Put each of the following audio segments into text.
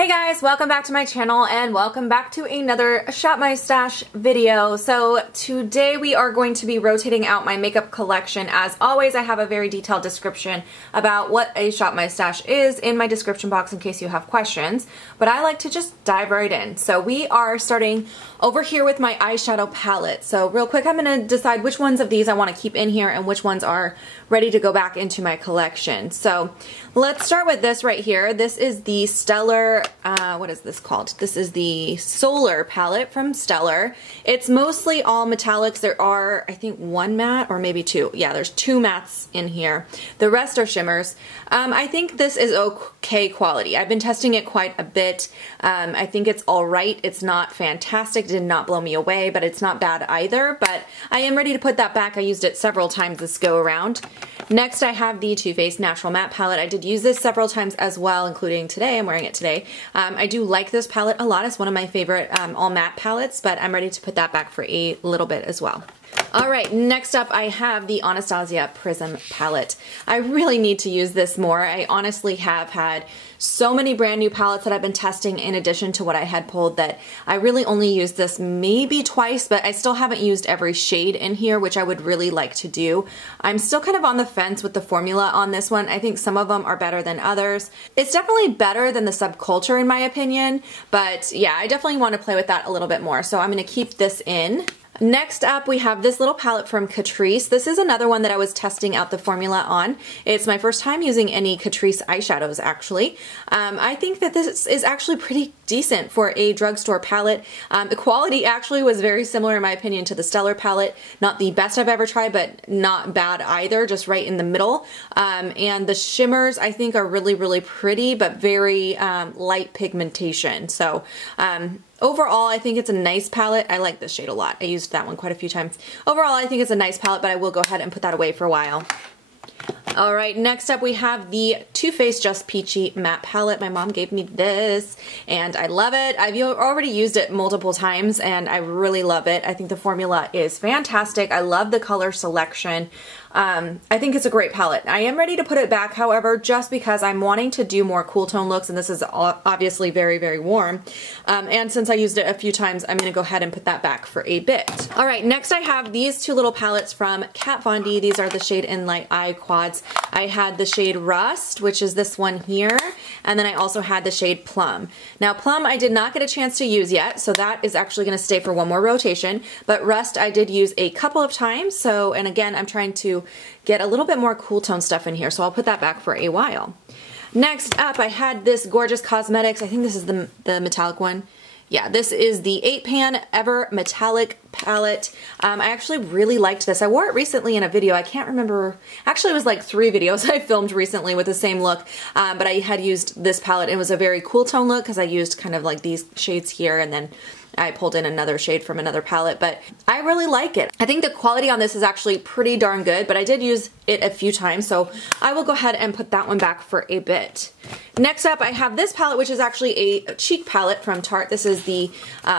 Hey guys, welcome back to my channel and welcome back to another Shop My Stash video. So today we are going to be rotating out my makeup collection. As always, I have a very detailed description about what a Shop My Stash is in my description box in case you have questions, but I like to just dive right in. So we are starting over here with my eyeshadow palette. So real quick, I'm going to decide which ones of these I want to keep in here and which ones are ready to go back into my collection. So let's start with this right here. This is the Stellar, what is this called? This is the Solar palette from Stellar. It's mostly all metallics. There are, I think, one matte or maybe two. Yeah, there's two mattes in here. The rest are shimmers. I think this is okay quality. I've been testing it quite a bit. I think it's all right. It's not fantastic. It did not blow me away, but it's not bad either. But I am ready to put that back. I used it several times this go around. Next, I have the Too Faced Natural Matte palette. I did use this several times as well, including today. I'm wearing it today. I do like this palette a lot. It's one of my favorite all matte palettes, but I'm ready to put that back for a little bit as well. Alright, next up I have the Anastasia Prism palette. I really need to use this more. I honestly have had so many brand new palettes that I've been testing in addition to what I had pulled that I really only used this maybe twice, but I still haven't used every shade in here, which I would really like to do. I'm still kind of on the fence with the formula on this one. I think some of them are better than others. It's definitely better than the Subculture in my opinion, but yeah, I definitely want to play with that a little bit more, so I'm going to keep this in. Next up, we have this little palette from Catrice. This is another one that I was testing out the formula on. It's my first time using any Catrice eyeshadows, actually. I think that this is actually pretty decent for a drugstore palette. The quality actually was very similar, in my opinion, to the Stellar palette. Not the best I've ever tried, but not bad either, just right in the middle. And the shimmers, I think, are really, really pretty, but very light pigmentation. So, overall, I think it's a nice palette. I like this shade a lot. I used that one quite a few times. Overall, I think it's a nice palette, but I will go ahead and put that away for a while. Alright, next up we have the Too Faced Just Peachy matte palette. My mom gave me this and I love it. I've already used it multiple times and I really love it. I think the formula is fantastic. I love the color selection. I think it's a great palette. I am ready to put it back, however, just because I'm wanting to do more cool tone looks, and this is obviously very, very warm. And since I used it a few times, I'm going to go ahead and put that back for a bit. Alright, next I have these two little palettes from Kat Von D. These are the shade in Light Eye Quads. I had the shade Rust, which is this one here, and then I also had the shade Plum. Now Plum I did not get a chance to use yet, so that is actually going to stay for one more rotation, but Rust I did use a couple of times, so, and again, I'm trying to get a little bit more cool tone stuff in here, so I'll put that back for a while. Next up, I had this Gorgeous Cosmetics. I think this is the metallic one. Yeah, this is the 8-pan Ever Metallic palette. I actually really liked this. I wore it recently in a video. I can't remember. Actually, it was like 3 videos I filmed recently with the same look, but I had used this palette. It was a very cool tone look because I used kind of like these shades here and then I pulled in another shade from another palette, but I really like it. I think the quality on this is actually pretty darn good, but I did use it a few times, so I will go ahead and put that one back for a bit. Next up, I have this palette, which is actually a cheek palette from Tarte. This is the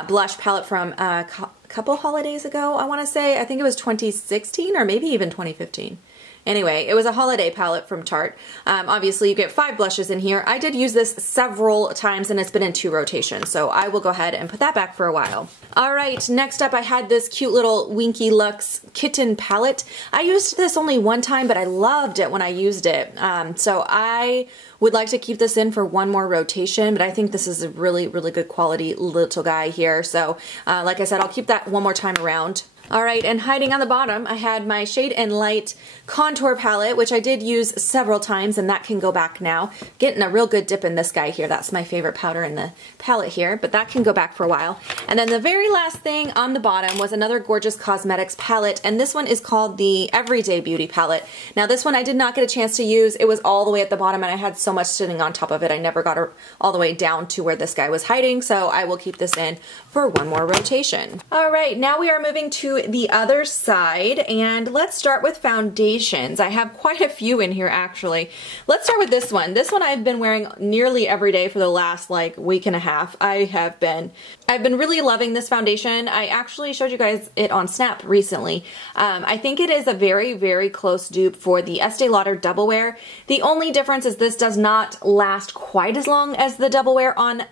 blush palette from a couple holidays ago, I want to say. I think it was 2016 or maybe even 2015. Anyway, it was a holiday palette from Tarte. Obviously, you get 5 blushes in here. I did use this several times and it's been in 2 rotations, so I will go ahead and put that back for a while. Alright, next up I had this cute little Winky Lux Kitten palette. I used this only one time, but I loved it when I used it. So I would like to keep this in for one more rotation, but I think this is a really, really good quality little guy here. So, like I said, I'll keep that one more time around. Alright, and hiding on the bottom, I had my Shade and Light contour palette, which I did use several times, and that can go back now. Getting a real good dip in this guy here. That's my favorite powder in the palette here, but that can go back for a while. And then the very last thing on the bottom was another Gorgeous Cosmetics palette, and this one is called the Everyday Beauty palette. Now this one I did not get a chance to use. It was all the way at the bottom, and I had so much sitting on top of it. I never got all the way down to where this guy was hiding, so I will keep this in for one more rotation. Alright, now we are moving to to the other side, and let's start with foundations. I have quite a few in here actually. Let's start with this one. This one I've been wearing nearly every day for the last like week and a half. I've been really loving this foundation. I actually showed you guys it on Snap recently. I think it is a very, very close dupe for the Estee Lauder Double Wear. The only difference is this does not last quite as long as the Double Wear on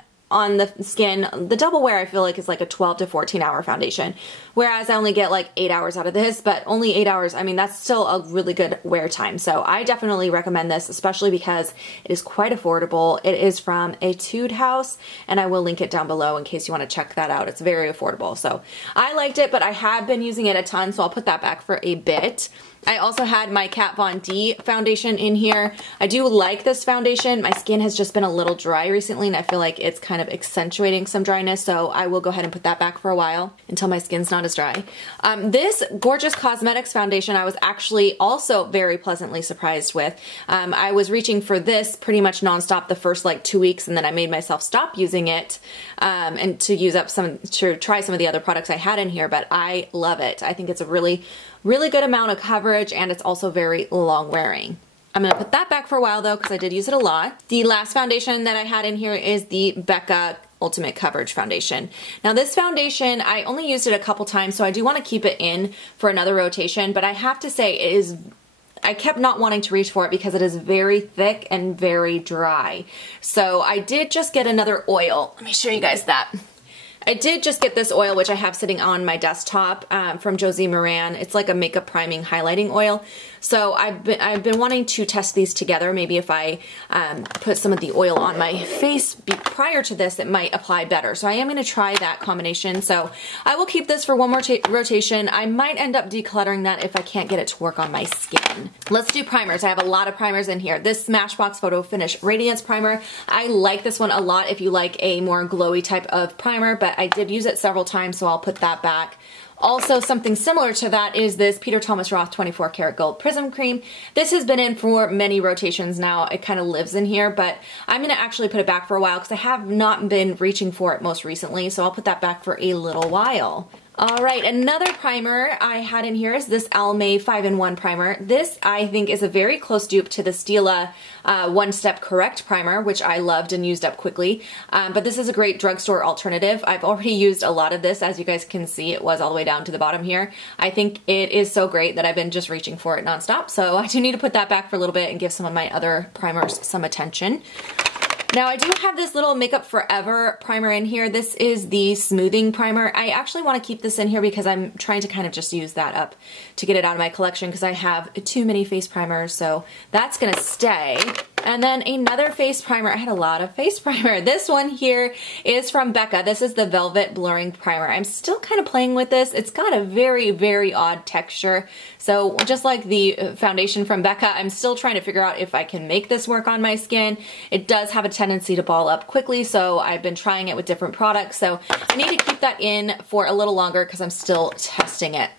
the skin. The Double Wear I feel like is like a 12 to 14 hour foundation, whereas I only get like 8 hours out of this, but only 8 hours. I mean, that's still a really good wear time. So I definitely recommend this, especially because it is quite affordable. It is from Etude House, and I will link it down below in case you want to check that out. It's very affordable. So I liked it, but I have been using it a ton, so I'll put that back for a bit. I also had my Kat Von D foundation in here. I do like this foundation. My skin has just been a little dry recently, and I feel like it's kind of accentuating some dryness, so I will go ahead and put that back for a while until my skin's not as dry. This Gorgeous Cosmetics foundation I was actually also very pleasantly surprised with. I was reaching for this pretty much nonstop the first like 2 weeks, and then I made myself stop using it and to try some of the other products I had in here, but I love it. I think it's a really good amount of coverage, and it's also very long wearing. I'm going to put that back for a while though, because I did use it a lot. The last foundation that I had in here is the Becca Ultimate Coverage Foundation. Now this foundation, I only used it a couple times, so I do want to keep it in for another rotation, but I have to say I kept not wanting to reach for it because it is very thick and very dry. So I did just get another oil. Let me show you guys that. I did just get this oil, which I have sitting on my desktop from Josie Moran. It's like a makeup priming highlighting oil. So I've been wanting to test these together. Maybe if I put some of the oil on my face prior to this, it might apply better. So I am going to try that combination. So I will keep this for one more rotation. I might end up decluttering that if I can't get it to work on my skin. Let's do primers. I have a lot of primers in here. This Smashbox Photo Finish Radiance Primer. I like this one a lot if you like a more glowy type of primer, but I did use it several times, so I'll put that back. Also, something similar to that is this Peter Thomas Roth 24 Karat Gold Prism Cream. This has been in for many rotations now. It kind of lives in here, but I'm going to actually put it back for a while because I have not been reaching for it most recently, so I'll put that back for a little while. All right, another primer I had in here is this Almay 5-in-1 primer. This, I think, is a very close dupe to the Stila One Step Correct primer, which I loved and used up quickly. But this is a great drugstore alternative. I've already used a lot of this. As you guys can see, it was all the way down to the bottom here. I think it is so great that I've been just reaching for it nonstop. So I do need to put that back for a little bit and give some of my other primers some attention. Now I do have this little Makeup Forever primer in here. This is the smoothing primer. I actually want to keep this in here because I'm trying to kind of just use that up to get it out of my collection because I have too many face primers, so that's going to stay. And then another face primer. I had a lot of face primer. This one here is from Becca. This is the Velvet Blurring Primer. I'm still kind of playing with this. It's got a very, very odd texture. So just like the foundation from Becca, I'm still trying to figure out if I can make this work on my skin. It does have a tendency to ball up quickly, so I've been trying it with different products. So I need to keep that in for a little longer because I'm still testing it.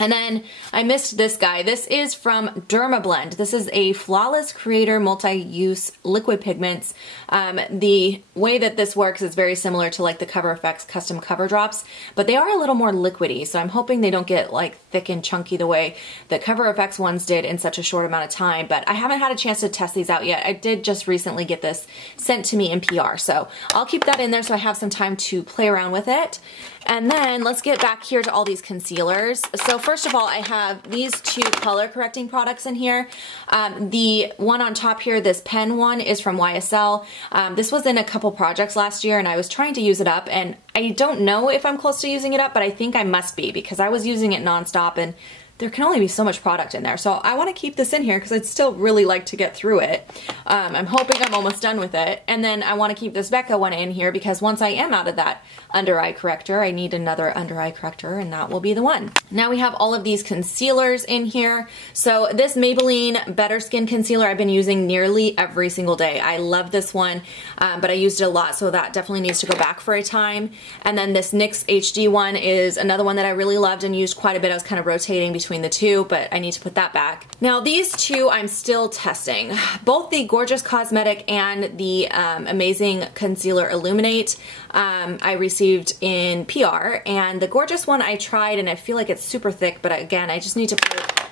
And then I missed this guy. This is from Dermablend. This is a Flawless Creator Multi-Use Liquid Pigments. The way that this works is very similar to like the Cover FX Custom Cover Drops, but they are a little more liquidy, so I'm hoping they don't get like thick and chunky the way the Cover FX ones did in such a short amount of time, but I haven't had a chance to test these out yet. I did just recently get this sent to me in PR, so I'll keep that in there so I have some time to play around with it. And then let's get back here to all these concealers. So first of all, I have these two color correcting products in here. The one on top here, this pen one, is from YSL. This was in a couple projects last year and I was trying to use it up, and I don't know if I'm close to using it up, but I think I must be because I was using it nonstop and there can only be so much product in there. So I want to keep this in here because I'd still really like to get through it. I'm hoping I'm almost done with it. And then I want to keep this Becca one in here because once I am out of that under eye corrector, I need another under eye corrector, and that will be the one. Now we have all of these concealers in here. So this Maybelline Better Skin Concealer I've been using nearly every single day. I love this one, but I used it a lot, so that definitely needs to go back for a time. And then this NYX HD one is another one that I really loved and used quite a bit. I was kind of rotating between the two, but I need to put that back. Now these two I'm still testing. Both the Gorgeous Cosmetic and the Amazing Concealer Illuminate I received in PR, and the Gorgeous one I tried and I feel like it's super thick, but again, I just need to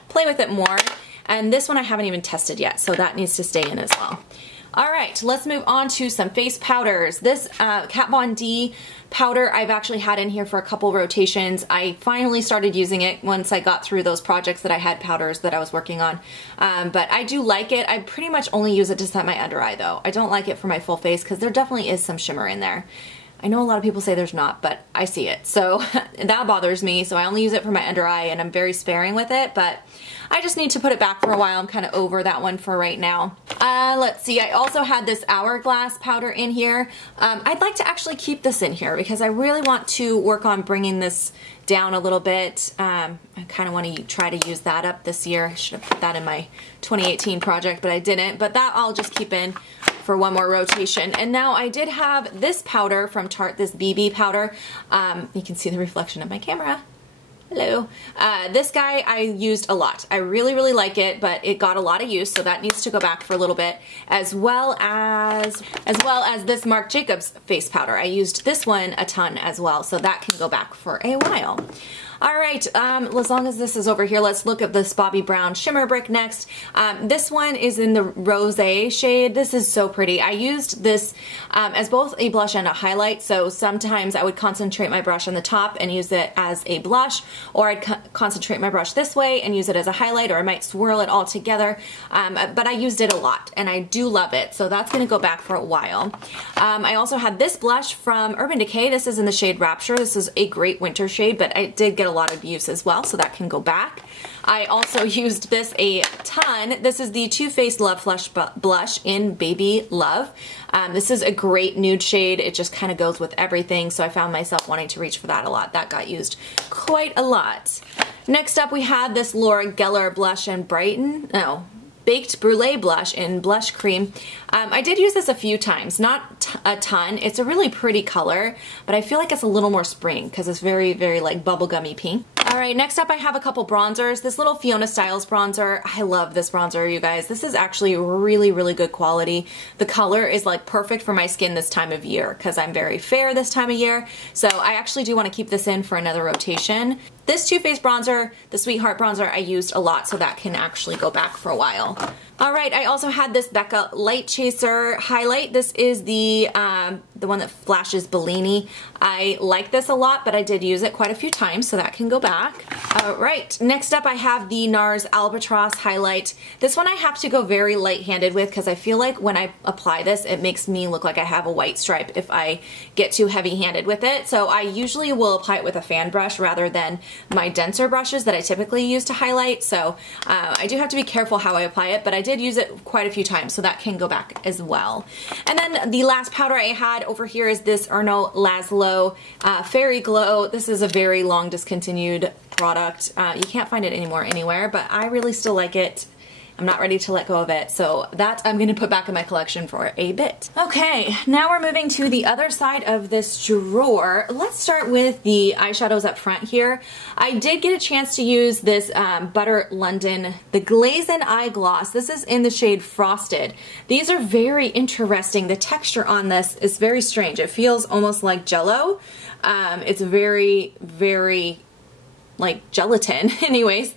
play with it more. And this one I haven't even tested yet, so that needs to stay in as well. All right, let's move on to some face powders. This Kat Von D powder I've actually had in here for a couple rotations. I finally started using it once I got through those projects that I had powders that I was working on. But I do like it. I pretty much only use it to set my under eye though. I don't like it for my full face because there definitely is some shimmer in there. I know a lot of people say there's not, but I see it. So that bothers me. So I only use it for my under eye and I'm very sparing with it, but I just need to put it back for a while. I'm kind of over that one for right now. Let's see, I also had this Hourglass powder in here. I'd like to actually keep this in here because I really want to work on bringing this down a little bit. I kind of want to try to use that up this year. I should have put that in my 2018 project, but I didn't. But that I'll just keep in for one more rotation. And now I did have this powder from Tarte, this BB powder. You can see the reflection of my camera. Hello. This guy I used a lot. I really, really like it, but it got a lot of use, so that needs to go back for a little bit, as well as this Marc Jacobs face powder. I used this one a ton as well, so that can go back for a while. All right, as long as this is over here, let's look at this Bobbi Brown Shimmer Brick next. This one is in the Rosé shade. This is so pretty. I used this as both a blush and a highlight, so sometimes I would concentrate my brush on the top and use it as a blush, or I'd concentrate my brush this way and use it as a highlight, or I might swirl it all together, but I used it a lot, and I do love it, so that's going to go back for a while. I also had this blush from Urban Decay. This is in the shade Rapture. This is a great winter shade, but I did get a lot of use as well, so that can go back. I also used this a ton. This is the Too Faced Love Flush Blush in Baby Love. This is a great nude shade. It just kind of goes with everything, so I found myself wanting to reach for that a lot. That got used quite a lot. Next up, we had this Laura Geller blush in Baked Brulee blush in Blush Cream. I did use this a few times, not a ton. It's a really pretty color, but I feel like it's a little more spring because it's very, very like bubblegummy pink. All right, next up I have a couple bronzers. This little Fiona Styles bronzer. I love this bronzer, you guys. This is actually really, really good quality. The color is like perfect for my skin this time of year because I'm very fair this time of year. So I actually do want to keep this in for another rotation. This Too Faced bronzer, the Sweetheart bronzer, I used a lot, so that can actually go back for a while. All right, I also had this Becca Light Chaser highlight. This is the one that flashes Bellini. I like this a lot, but I did use it quite a few times, so that can go back. All right, next up I have the NARS Albatross highlight. This one I have to go very light-handed with because I feel like when I apply this, it makes me look like I have a white stripe if I get too heavy-handed with it. So I usually will apply it with a fan brush rather than my denser brushes that I typically use to highlight. So I do have to be careful how I apply it, but I did use it quite a few times, so that can go back as well. And then the last powder I had over here is this Erno Laszlo Fairy Glow. This is a very long discontinued product. You can't find it anymore anywhere, but I really still like it. I'm not ready to let go of it, so that I'm going to put back in my collection for a bit. Okay, now we're moving to the other side of this drawer. Let's start with the eyeshadows up front here. I did get a chance to use this Butter London, the Glazen Eye Gloss. This is in the shade Frosted. These are very interesting. The texture on this is very strange. It feels almost like Jell-O. It's very, very like gelatin. Anyways,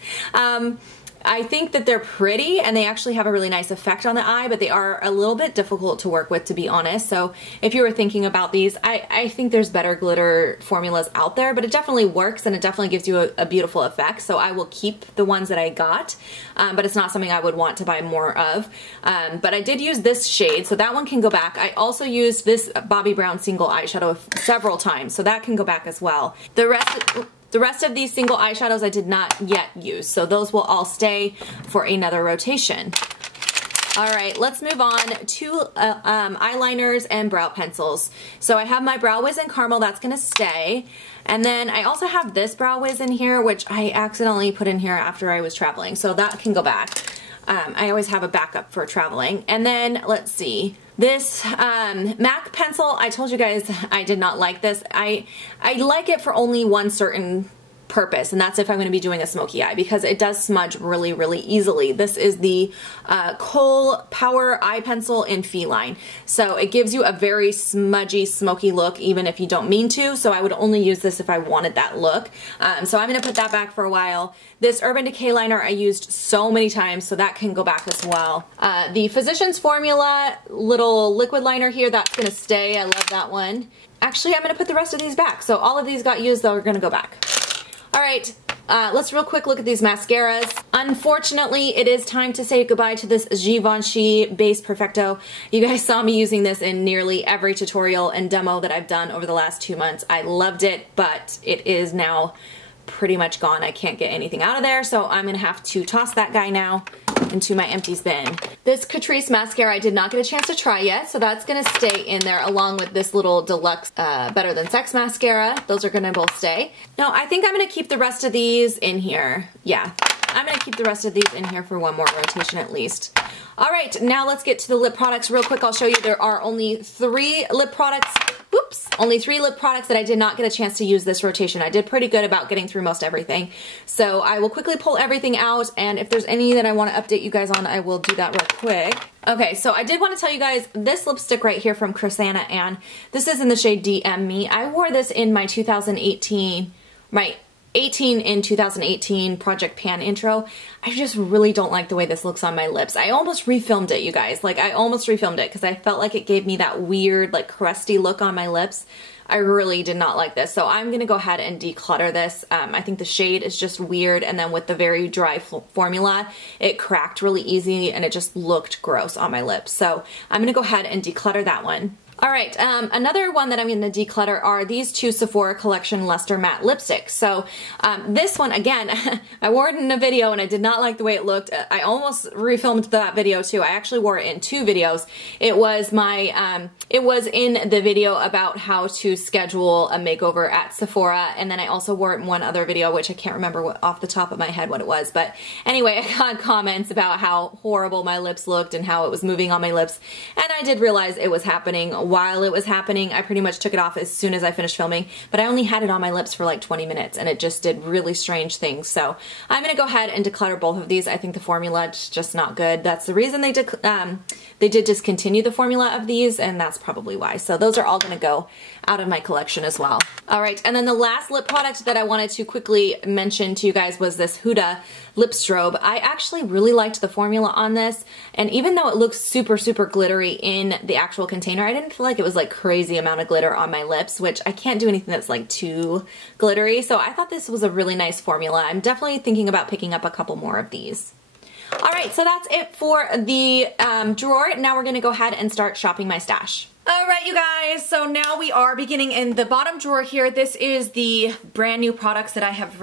I think that they're pretty and they actually have a really nice effect on the eye, but they are a little bit difficult to work with, to be honest. So if you were thinking about these, I think there's better glitter formulas out there, but it definitely works and it definitely gives you a beautiful effect. So I will keep the ones that I got, but it's not something I would want to buy more of. But I did use this shade, so that one can go back. I also used this Bobbi Brown single eyeshadow several times, so that can go back as well. The rest of these single eyeshadows I did not yet use, so those will all stay for another rotation. All right, let's move on to eyeliners and brow pencils. So I have my Brow Wiz in Caramel, that's gonna stay. And then I also have this Brow Wiz in here, which I accidentally put in here after I was traveling, so that can go back. I always have a backup for traveling. And then, let's see, this MAC pencil, I told you guys I did not like this. I like it for only one certain purpose, and that's if I'm going to be doing a smoky eye, because it does smudge really, really easily. This is the Kohl Power Eye Pencil in Feline. So it gives you a very smudgy, smoky look, even if you don't mean to. So I would only use this if I wanted that look. So I'm going to put that back for a while. This Urban Decay liner I used so many times, so that can go back as well. The Physicians Formula little liquid liner here, that's going to stay. I love that one. Actually, I'm going to put the rest of these back. So all of these got used, though, are going to go back. All right, let's real quick look at these mascaras. Unfortunately, it is time to say goodbye to this Givenchy Base Perfecto. You guys saw me using this in nearly every tutorial and demo that I've done over the last 2 months. I loved it, but it is now pretty much gone. I can't get anything out of there, so I'm gonna have to toss that guy now into my empties bin. This Catrice mascara I did not get a chance to try yet, so that's gonna stay in there along with this little deluxe Better Than Sex mascara. Those are gonna both stay. Now I think I'm gonna keep the rest of these in here. Yeah, I'm gonna keep the rest of these in here for one more rotation at least. All right, now let's get to the lip products real quick. I'll show you there are only 3 lip products. Whoops, only 3 lip products that I did not get a chance to use this rotation. I did pretty good about getting through most everything. So I will quickly pull everything out, and if there's any that I want to update you guys on, I will do that real quick. Okay, so I did want to tell you guys this lipstick right here from Chrisanna Ann. This is in the shade DM Me. I wore this in my 18 in 2018 Project Pan intro. I just really don't like the way this looks on my lips. I almost refilmed it, you guys. Like, I almost refilmed it because I felt like it gave me that weird, like, crusty look on my lips. I really did not like this. So I'm going to go ahead and declutter this. I think the shade is just weird, and then with the very dry formula, it cracked really easy and it just looked gross on my lips. So I'm going to go ahead and declutter that one. All right, another one that I'm going to declutter are these 2 Sephora Collection Luster Matte Lipsticks. So this one, again, I wore it in a video and I did not like the way it looked. I almost refilmed that video too. I actually wore it in 2 videos. It was my, it was in the video about how to schedule a makeover at Sephora, and then I also wore it in one other video, which I can't remember off the top of my head what it was. But anyway, I got comments about how horrible my lips looked and how it was moving on my lips, and I did realize it was happening. While it was happening, I pretty much took it off as soon as I finished filming, but I only had it on my lips for like 20 minutes and it just did really strange things. So I'm gonna go ahead and declutter both of these. I think the formula is just not good. That's the reason they did discontinue the formula of these, and that's probably why. So those are all gonna go out of my collection as well. All right, and then the last lip product that I wanted to quickly mention to you guys was this Huda Lip Strobe. I actually really liked the formula on this, and even though it looks super, super glittery in the actual container, I didn't feel like it was like crazy amount of glitter on my lips, which I can't do anything that's like too glittery, so I thought this was a really nice formula. I'm definitely thinking about picking up a couple more of these. All right, so that's it for the drawer. Now we're gonna go ahead and start shopping my stash. All right, you guys, so now we are beginning in the bottom drawer here. This is the brand new products that I have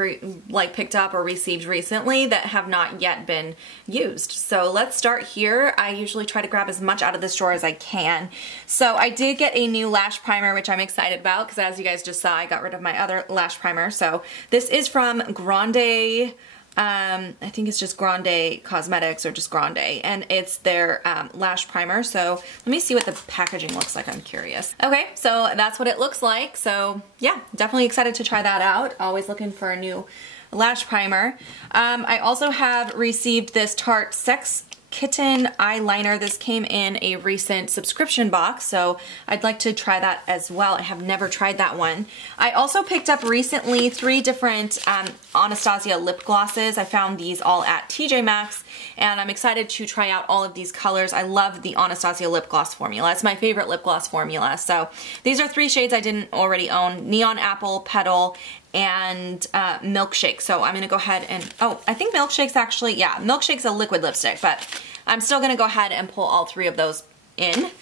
picked up or received recently that have not yet been used. So let's start here. I usually try to grab as much out of this drawer as I can. So I did get a new lash primer, which I'm excited about because as you guys just saw, I got rid of my other lash primer. So this is from Grande, I think it's just Grande Cosmetics or just Grande, and it's their lash primer. So let me see what the packaging looks like. I'm curious. Okay, so that's what it looks like. So yeah, definitely excited to try that out. Always looking for a new lash primer. I also have received this Tarte Sex Kitten eyeliner. This came in a recent subscription box, so I'd like to try that as well. I have never tried that one. I also picked up recently 3 different Anastasia lip glosses. I found these all at TJ Maxx, and I'm excited to try out all of these colors. I love the Anastasia lip gloss formula. It's my favorite lip gloss formula. So these are 3 shades I didn't already own: Neon Apple, Petal, and Milkshake. So I'm gonna go ahead and, oh, I think Milkshake's actually, yeah, Milkshake's a liquid lipstick, but I'm still gonna go ahead and pull all 3 of those in.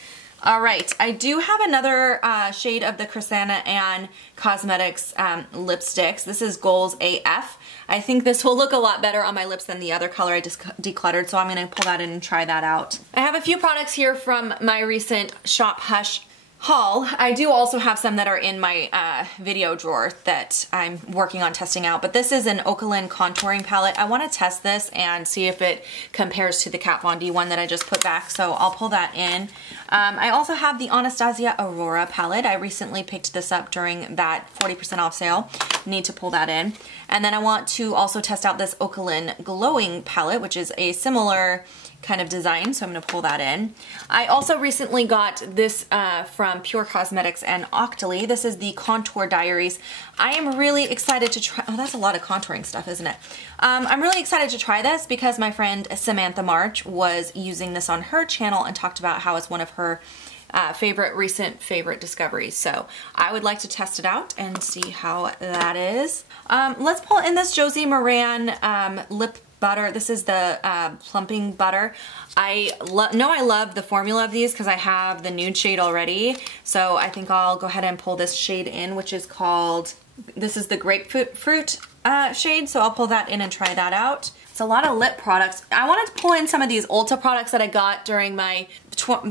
All right, I do have another shade of the Chrisanna Ann Cosmetics lipsticks. This is Goals AF. I think this will look a lot better on my lips than the other color I just decluttered, so I'm gonna pull that in and try that out. I have a few products here from my recent Shop Hush haul, I do also have some that are in my video drawer that I'm working on testing out, but this is an Oaklyn contouring palette. I want to test this and see if it compares to the Kat Von D one that I just put back, so I'll pull that in. I also have the Anastasia Aurora palette. I recently picked this up during that 40% off sale. Need to pull that in. And then I want to also test out this Oaklyn Glowing palette, which is a similar kind of design, so I'm going to pull that in. I also recently got this from Pure Cosmetics and Octoly. This is the Contour Diaries. I am really excited to try, oh, that's a lot of contouring stuff, isn't it? I'm really excited to try this because my friend Samantha March was using this on her channel and talked about how it's one of her recent favorite discoveries. So I would like to test it out and see how that is. Let's pull in this Josie Moran lip butter. This is the plumping butter. I love the formula of these because I have the nude shade already. So I think I'll go ahead and pull this shade in, which is called, this is the grapefruit shade. So I'll pull that in and try that out. It's a lot of lip products. I wanted to pull in some of these Ulta products that I got during my,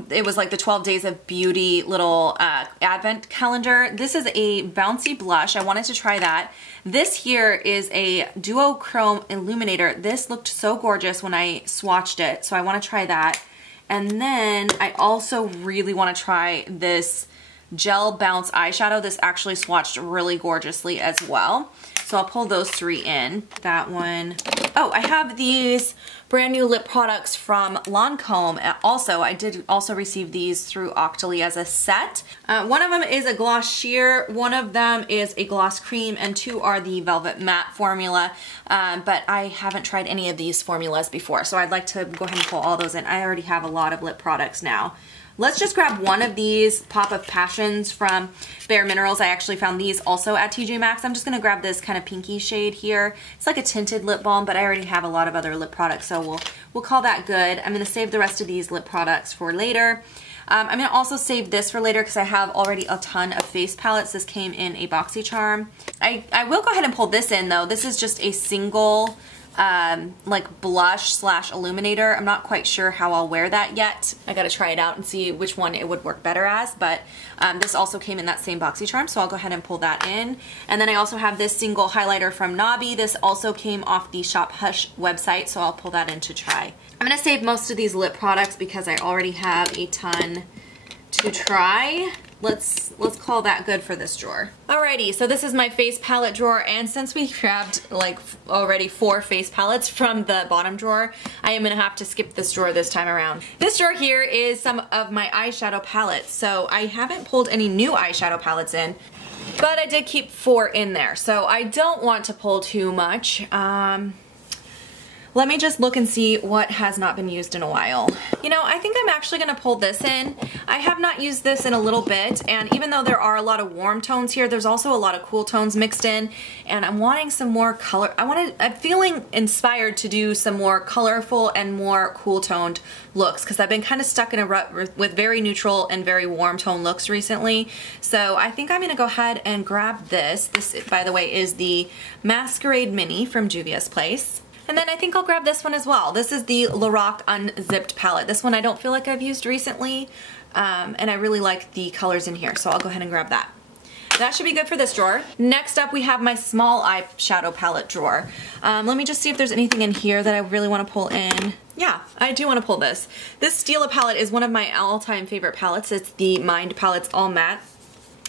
it was like the 12 Days of Beauty little advent calendar. This is a bouncy blush. I wanted to try that. This here is a duochrome illuminator. This looked so gorgeous when I swatched it, so I want to try that. And then I also really want to try this Gel Bounce eyeshadow. This actually swatched really gorgeously as well. So I'll pull those three in. That one. Oh, I have these brand new lip products from Lancome. Also, I did also receive these through Octoly as a set. One of them is a gloss sheer, one of them is a gloss cream, and two are the Velvet Matte formula. But I haven't tried any of these formulas before, so I'd like to go ahead and pull all those in. I already have a lot of lip products now. Let's just grab one of these Pop of Passions from Bare Minerals. I actually found these also at TJ Maxx. I'm just gonna grab this kind of pinky shade here. It's like a tinted lip balm, but I already have a lot of other lip products, so we'll call that good. I'm gonna save the rest of these lip products for later. I'm gonna also save this for later because I have already a ton of face palettes. This came in a BoxyCharm. I will go ahead and pull this in though. This is just a single like blush slash illuminator. I'm not quite sure how I'll wear that yet. I gotta try it out and see which one it would work better as, but this also came in that same BoxyCharm, so I'll go ahead and pull that in. And then I also have this single highlighter from Nabi. This also came off the Shop Hush website, so I'll pull that in to try. I'm gonna save most of these lip products because I already have a ton to try. Let's call that good for this drawer. Alrighty, so this is my face palette drawer, and since we grabbed like already 4 face palettes from the bottom drawer, I am gonna have to skip this drawer this time around. This drawer here is some of my eyeshadow palettes. So I haven't pulled any new eyeshadow palettes in, but I did keep 4 in there. So I don't want to pull too much. Let me just look and see what has not been used in a while. You know, I think I'm actually gonna pull this in. I have not used this in a little bit, and even though there are a lot of warm tones here, there's also a lot of cool tones mixed in, and I'm wanting some more color. I'm feeling inspired to do some more colorful and more cool toned looks, because I've been kind of stuck in a rut with very neutral and very warm tone looks recently. So I think I'm gonna go ahead and grab this. This, by the way, is the Masquerade Mini from Juvia's Place. And then I think I'll grab this one as well. This is the Lorac Unzipped palette. This one I don't feel like I've used recently, and I really like the colors in here, so I'll go ahead and grab that. That should be good for this drawer. Next up, we have my small eyeshadow palette drawer. Let me just see if there's anything in here that I really want to pull in. Yeah, I do want to pull this. This Stila palette is one of my all-time favorite palettes. It's the Mind Palettes All Matte.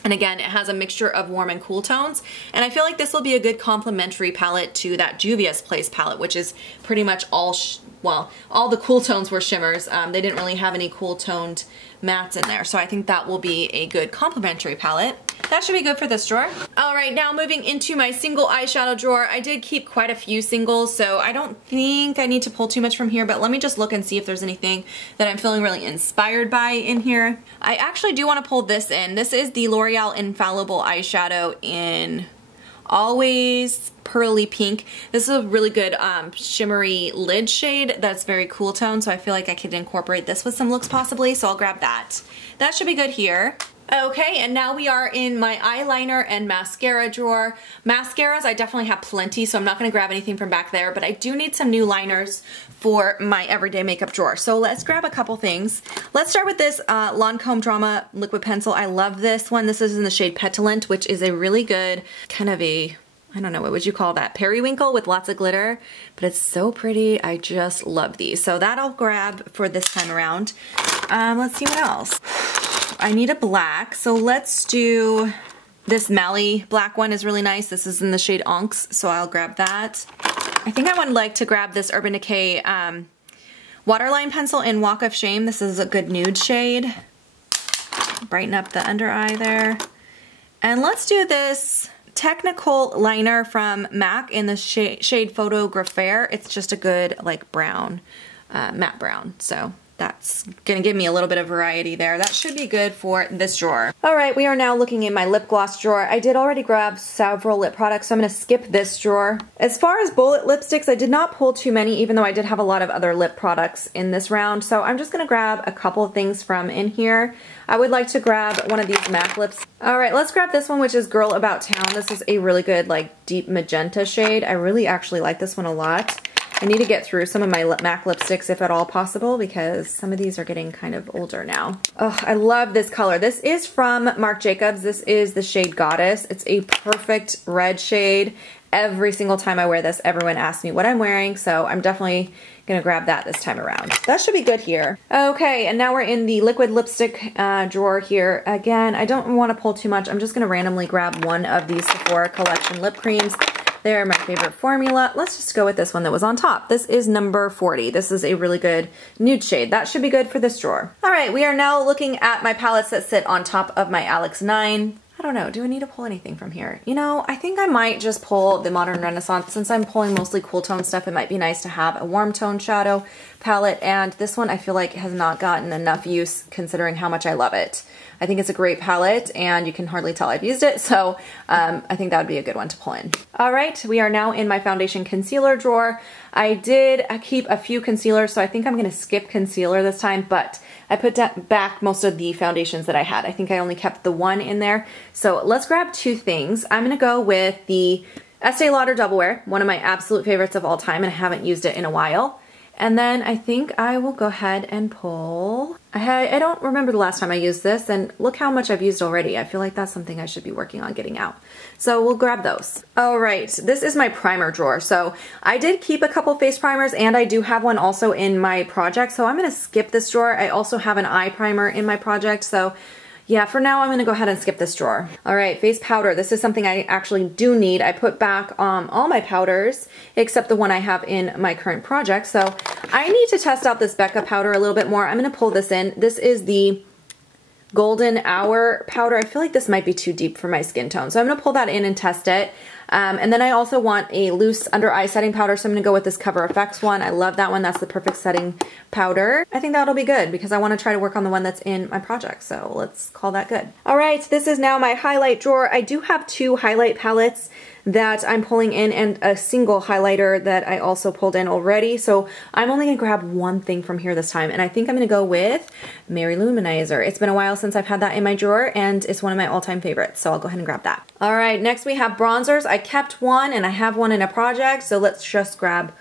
And again, it has a mixture of warm and cool tones. And I feel like this will be a good complementary palette to that Juvia's Place palette, which is pretty much all, well, all the cool tones were shimmers. They didn't really have any cool toned mattes in there. So I think that will be a good complementary palette. That should be good for this drawer. All right, now moving into my single eyeshadow drawer. I did keep quite a few singles, so I don't think I need to pull too much from here, but let me just look and see if there's anything that I'm feeling really inspired by in here. I actually do want to pull this in. This is the L'Oreal Infallible eyeshadow in Always Pearly Pink. This is a really good shimmery lid shade that's very cool tone, so I feel like I could incorporate this with some looks possibly, so I'll grab that. That should be good here. Okay, and now we are in my eyeliner and mascara drawer. Mascaras, I definitely have plenty, so I'm not gonna grab anything from back there, but I do need some new liners for my everyday makeup drawer. So let's grab a couple things. Let's start with this Lancome Drama liquid pencil. I love this one. This is in the shade Petulant, which is a really good kind of a, I don't know, what would you call that? Periwinkle with lots of glitter, but it's so pretty. I just love these. So that I'll grab for this time around. Let's see what else. I need a black, so let's do this Mally black one is really nice. This is in the shade Onks, so I'll grab that. I think I would like to grab this Urban Decay waterline pencil in Walk of Shame. This is a good nude shade. Brighten up the under eye there. And let's do this Technical liner from MAC in the shade Photographer. It's just a good like brown, matte brown. So that's gonna give me a little bit of variety there. That should be good for this drawer. All right, we are now looking in my lip gloss drawer. I did already grab several lip products, so I'm gonna skip this drawer. As far as bullet lipsticks, I did not pull too many, even though I did have a lot of other lip products in this round. So I'm just gonna grab a couple of things from in here. I would like to grab one of these MAC lips. All right, let's grab this one, which is Girl About Town. This is a really good like deep magenta shade. I really actually like this one a lot. I need to get through some of my MAC lipsticks if at all possible, because some of these are getting kind of older now. Oh, I love this color. This is from Marc Jacobs. This is the shade Goddess. It's a perfect red shade. Every single time I wear this, everyone asks me what I'm wearing, so I'm definitely gonna grab that this time around. That should be good here. Okay, and now we're in the liquid lipstick drawer here. Again, I don't want to pull too much. I'm just gonna randomly grab one of these Sephora collection lip creams. They're my favorite formula. Let's just go with this one that was on top. This is number 40. This is a really good nude shade. That should be good for this drawer. All right, we are now looking at my palettes that sit on top of my Alex 9. I don't know, do I need to pull anything from here? You know, I think I might just pull the Modern Renaissance. Since I'm pulling mostly cool tone stuff, it might be nice to have a warm tone shadow palette, and this one I feel like has not gotten enough use considering how much I love it. I think it's a great palette, and you can hardly tell I've used it, so I think that would be a good one to pull in. All right, we are now in my foundation concealer drawer. I did keep a few concealers, so I think I'm gonna skip concealer this time, but I put back most of the foundations that I had. I think I only kept the one in there. So let's grab two things. I'm gonna go with the Estee Lauder Double Wear, one of my absolute favorites of all time, and I haven't used it in a while. And then I think I will go ahead and pull, I don't remember the last time I used this, and look how much I've used already. I feel like that's something I should be working on getting out. So we'll grab those. All right, this is my primer drawer. So I did keep a couple face primers, and I do have one also in my project. So I'm gonna skip this drawer. I also have an eye primer in my project. So yeah, for now I'm gonna go ahead and skip this drawer. All right, face powder. This is something I actually do need. I put back all my powders except the one I have in my current project. So I need to test out this Becca powder a little bit more. I'm gonna pull this in. This is the Golden Hour powder. I feel like this might be too deep for my skin tone. So I'm gonna pull that in and test it. And then I also want a loose under eye setting powder, so I'm gonna go with this Cover FX one. I love that one. That's the perfect setting powder. I think that'll be good because I wanna try to work on the one that's in my project, so let's call that good. All right, this is now my highlight drawer. I do have two highlight palettes that I'm pulling in and a single highlighter that I also pulled in already. So I'm only gonna grab one thing from here this time, and I think I'm gonna go with Mary Luminizer. It's been a while since I've had that in my drawer, and it's one of my all-time favorites, so I'll go ahead and grab that. All right, next we have bronzers. I kept one and I have one in a project, so let's just grab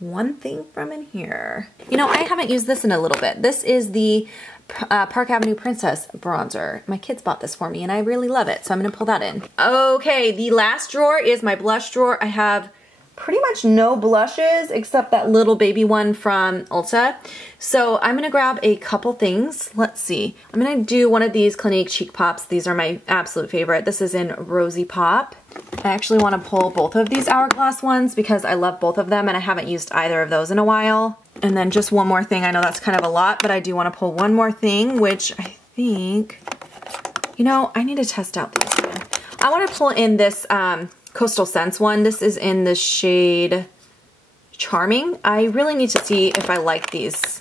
one thing from in here. You know, I haven't used this in a little bit. This is the Park Avenue Princess bronzer. My kids bought this for me and I really love it, so I'm gonna pull that in. Okay, the last drawer is my blush drawer. I have pretty much no blushes except that little baby one from Ulta. So I'm gonna grab a couple things. Let's see. I'm gonna do one of these Clinique Cheek Pops. These are my absolute favorite. This is in Rosy Pop. I actually wanna pull both of these Hourglass ones because I love both of them and I haven't used either of those in a while. And then just one more thing. I know that's kind of a lot, but I do wanna pull one more thing, which I think, you know, I need to test out these again. I wanna pull in this Coastal Scents one. This is in the shade Charming. I really need to see if I like these.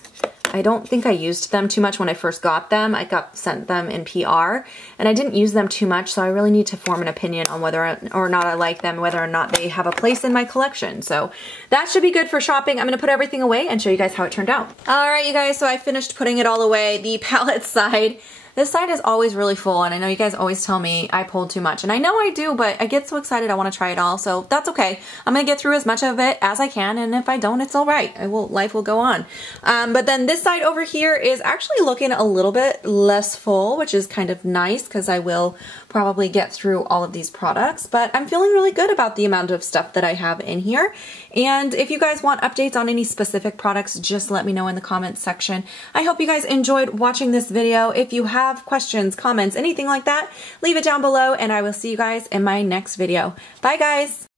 I don't think I used them too much when I first got them. I got sent them in PR and I didn't use them too much, so I really need to form an opinion on whether or not I like them, whether or not they have a place in my collection. So that should be good for shopping. I'm gonna put everything away and show you guys how it turned out. All right, you guys, so I finished putting it all away. The palette side This side is always really full, and I know you guys always tell me I pulled too much, and I know I do, but I get so excited I want to try it all, so that's okay. I'm gonna get through as much of it as I can, and if I don't, it's all right. Life will go on. But then this side over here is actually looking a little bit less full, which is kind of nice because I will probably get through all of these products, but I'm feeling really good about the amount of stuff that I have in here. And if you guys want updates on any specific products, just let me know in the comments section. I hope you guys enjoyed watching this video. If you have questions, comments, anything like that, leave it down below, and I will see you guys in my next video. Bye guys!